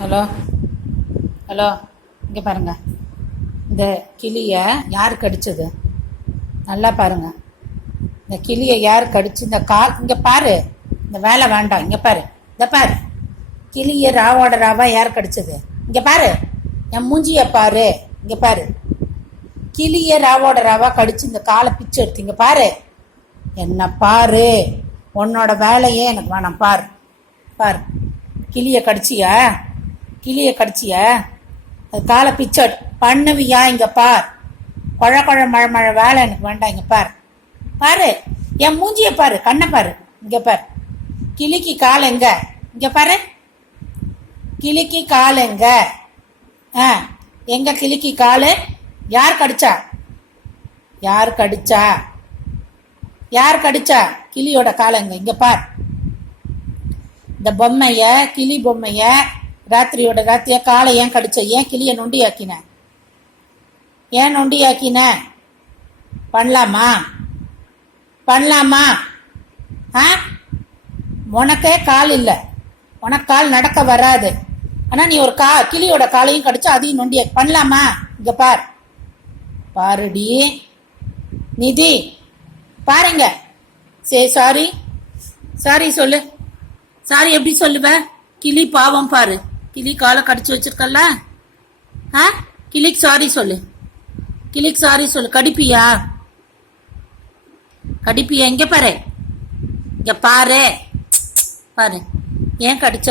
Hello hello, இங்கே பாருங்க. இந்த கிளியை யார் கடிச்சது? நல்லா பாருங்க. இந்த கிளியை யார் கடிச்சு? இந்த கால் இங்கே பாரு. இந்த வேலை வேண்டாம். இங்கே பாரு, இந்த பாரு. கிளியை ராவோட ராவா யார் கடிச்சது? இங்கே பாரு, என் மூஞ்சியை பாரு. இங்கே பாரு, கிளியை ராவோட ராவா கடிச்சு இந்த காலை பிச்சு எடுத்து. இங்கே பாரு, என்ன பாரு. உன்னோட வேலையே எனக்கு வேணாம். பாரு பாரு, கிளியை கடிச்சியா? கிளியை கடிச்சியா? அது காலை பிச்சை பண்ணுவியா? இங்க பார், குழ மழை மழை வேலை எனக்கு வேண்டாம். இங்க பார் பாரு, என் மூஞ்சிய பாரு, கண்ணை பாரு. இங்க பாரு, கிளிக்கு கால் எங்க? இங்க பாரு, கிளிக்கு கால் எங்க? எங்க கிளிக்கு காலு? யார் கடிச்சா? யார் கடிச்சா? யார் கடிச்சா? கிளியோட கால் எங்க? இங்க பார். இந்த பொம்மைய, கிளி பொம்மைய ராத்திரியோட ராத்திரியா காலை ஏன் கடிச்ச? ஏன் கிளிய நொண்டி ஆக்கின? ஏன் நொண்டி ஆக்கின? பண்ணலாமா? பண்ணலாமா? உனக்கே கால் இல்லை, உனக்கு கால் நடக்க வராது. ஆனா நீ ஒரு கிளியோட காலையும் கடிச்சா அதையும் நொண்டி பண்ணலாமா? இங்க பார், பாருடி நிதி, பாருங்க. சரி, சாரி சாரி சொல்லு. சாரி எப்படி சொல்லுவ? கிளி பாவம் பாரு, கிளி காலை கடிச்சு வச்சிருக்கல. கிளிக்கு சாரி சொல்லு, கிளிக்கு சாரி சொல்லு. கடிப்பியா? கடிப்பியா? இங்க பாரு, இங்க பாரு பாரு. ஏன் கடிச்ச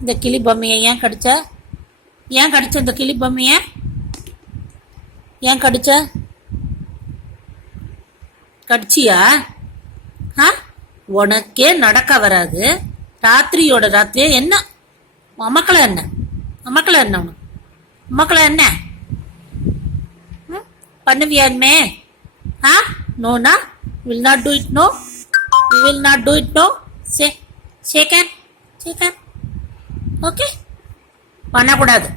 இந்த கிளி பொம்மைய? ஏன் கடிச்ச? ஏன் கடிச்ச இந்த கிளி பொம்மைய? ஏன் கடிச்ச? கடிச்சியா? உனக்கே நடக்க வராது. ராத்திரியோட ராத்திரியே என்ன அமக்கல? என்ன அமக்கல? என்ன உனக்கு அமக்கல? என்ன பண்ணுவியான்மே? நோனா? Will not do it. No, we will not do it. No, say shake hand, shake hand. Okay, பண்ணக்கூடாது.